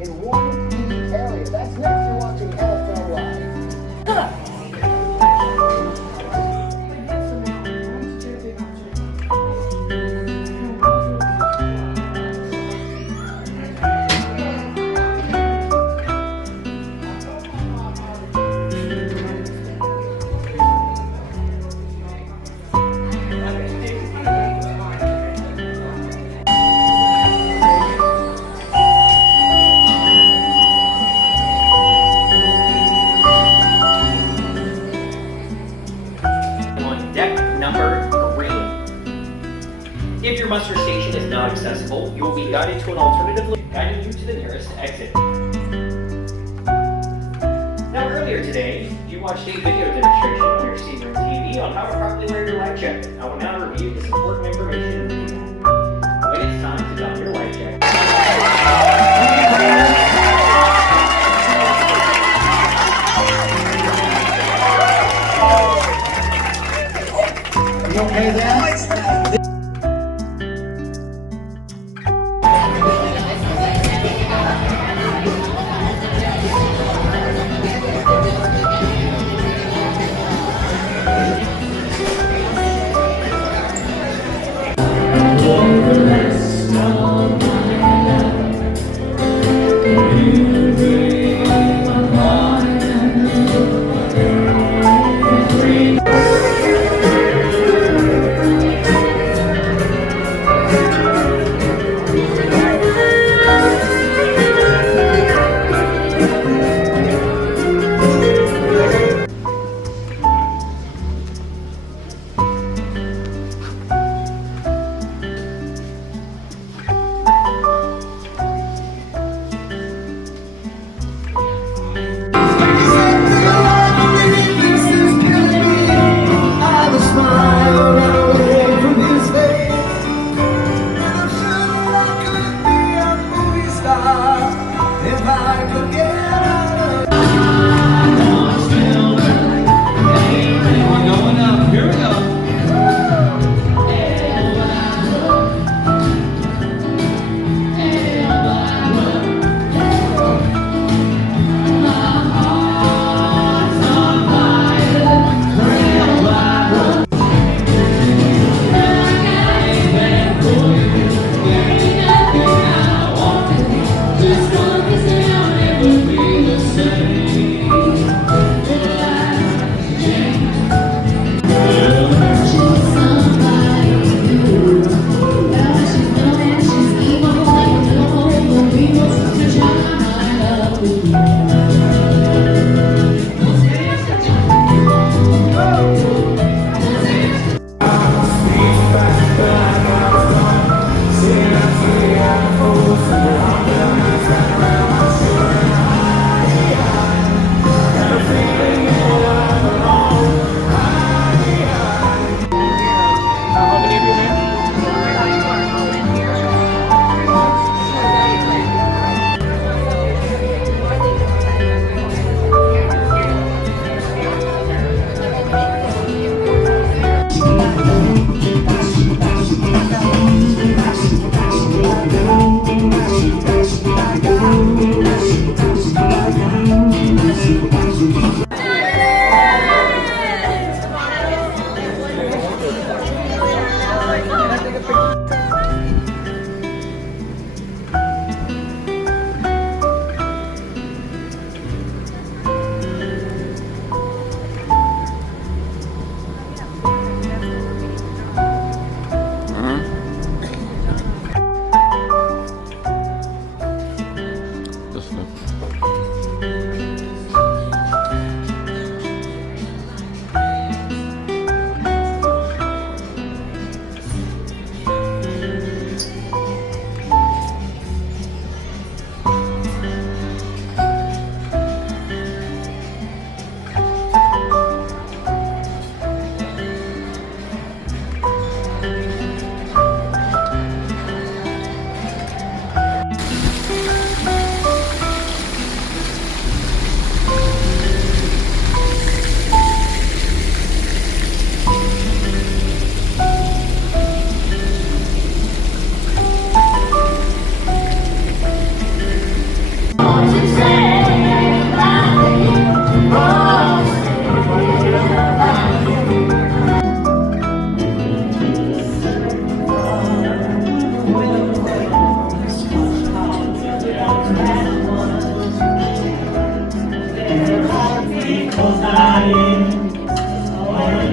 in one key area. That's next to watching NFL Live. If your muster station is not accessible, you will be guided to an alternative loop, guiding you to the nearest exit. Now earlier today, you watched a video demonstration on your senior TV on how to properly wear your life jacket. I will now review this important information with you. When it's time to don your life jacket. You okay there?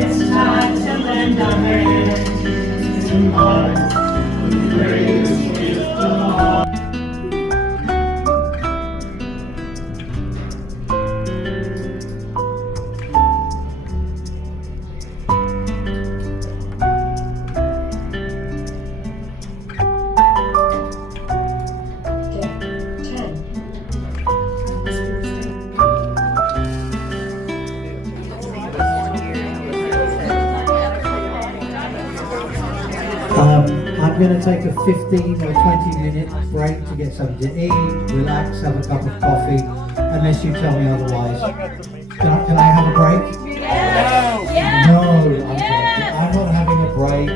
It's time to lend a hand to art, the greatest gift of all. 10. I'm going to take a 15 or 20-minute break to get something to eat, relax, have a cup of coffee, unless you tell me otherwise. Can I have a break? Yes. No, I'm not having a break.